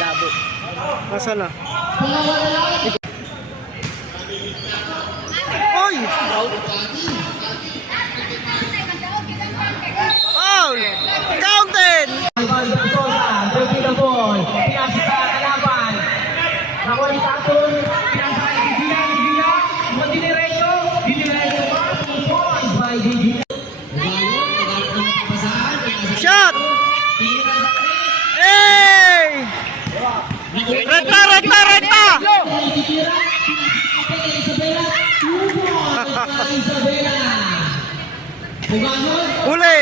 Labo. Nasaan na? Oy! Foul! Counted! Ivan Bersosa, breaking the ball. Pinasa sa kalaban. Nakuha ni Taton. Pinasa kay Gila. Diniretso pa. 2 points by Gigi. Shot! Hey! Reta! Huli!